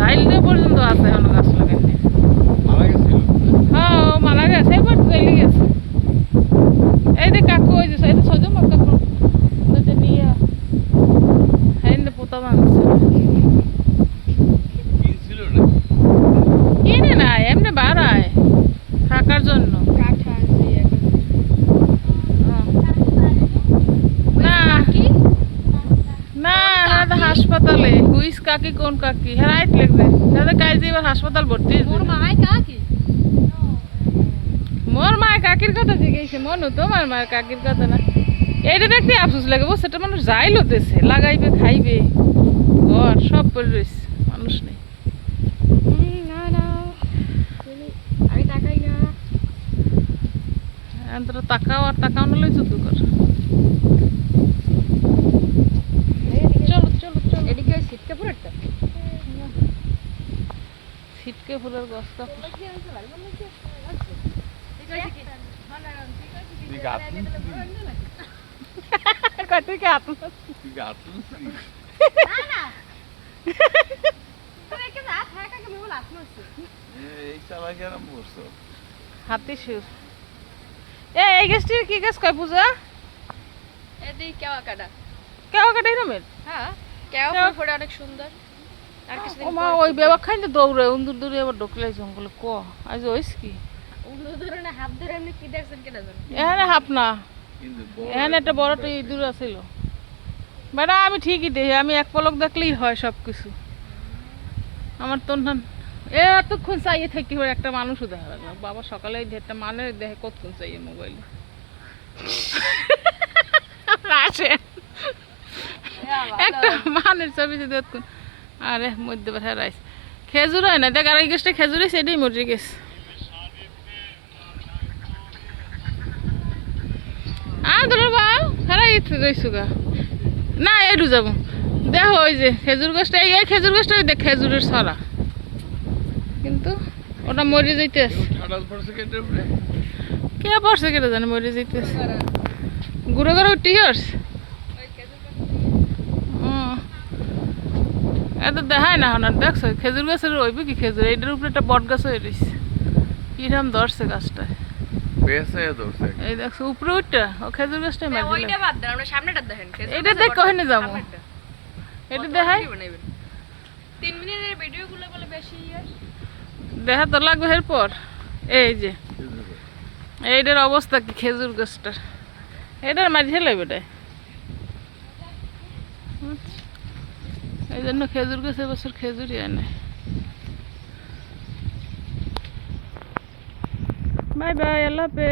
ঝাইলটা পর্যন্ত আছে এখনো গাছ লাগাইনি। হ্যাঁ ও মারা গেছে, এবার চলে গেছে। এই যে কাকু, ওই যে সাইডে সজমা কাকু দুটো নিয়ে হ্যাঁ পোতা বাঁধছে। কিনে না, এমনি বাড়ায় থাকার জন্য। না না, হ্যাঁ হাসপাতালে হুইস কাকি কোন কাকি হ্যাঁ রাইট লাগবে দাদা কাজ এবার হাসপাতাল ভর্তি। মোর মায়ের কাকির কথা জিজ্ঞেস মনু, তোমার মায়ের কাকির কথা না। এইটা দেখতে আফসোস লাগে, সেটা মানুষ যাই লতেছে লাগাইবে খাইবে, ঘর সব পরে রয়েছে, মানুষ নেই। তাকাও আর তাকাও না লই যুদ্ধ কর। ছিটকে ফুলের গছটা হাতি সুর। এই গাছটির কি গাছ কয় পূজা? কেওয়া কাটা এরমের অনেক সুন্দর। মা ওই বেবা খাইতে দৌড়ে উন্দুর দৌড়ে আবার ঢুকলে জঙ্গলে ক আজ ওইস কি এখানে হাপ না, এখানে একটা বড় ইঁদুর আছিল। বেটা আমি ঠিকই দেখি, আমি এক পলক দেখলেই হয় সব কিছু। আমার তো এতক্ষণ চাইয়ে থাকতে হবে, একটা মানুষও দেখা গেল বাবা সকালে একটা মানে দেখে কতক্ষণ চাইয়ে মোবাইলে আসে একটা মানের ছবি যদি এতক্ষণ। আরে মধ্যে ব্যথা রাইস খেজুর হয় না, দেখ আর এই গাছটা খেজুর হয়েছে, এটাই মরে গেছে। আর ধরো বাউ খারাই রইছু গা না এইটু যাবো। দেখো ওই যে খেজুর গাছটা, এই খেজুর গাছটা দেখ খেজুরের ছড়া, কিন্তু ওটা মরে যাইতেছে। কে পড়ছে কেটে জানে মরে যাইতেছে, ঘুরে ঘুরে উঠি করছে। এত দেখায় না হন, দেখছো খেজুর গাছের ওইবে কি খেজুর, এইটার উপরে একটা বট গাছ হয়ে রয়েছে, কিরম ধরছে গাছটায়। এই দেখছো উপরে উঠটা ও খেজুর গাছটাই মারি এটা দেখ কখনে যাবো, এটা দেখাই 3 মিনিটের ভিডিওগুলো বলে বেশি দেখা তো লাগবে এরপর। এই যে এইটার অবস্থা কি খেজুর গাছটার, এটার মাঝে হেলে বেটায়, এই জন্য খেজুর গাছ এবছর খেজুরই আনে। বাই বাই, আল্লাহ হাফেজ।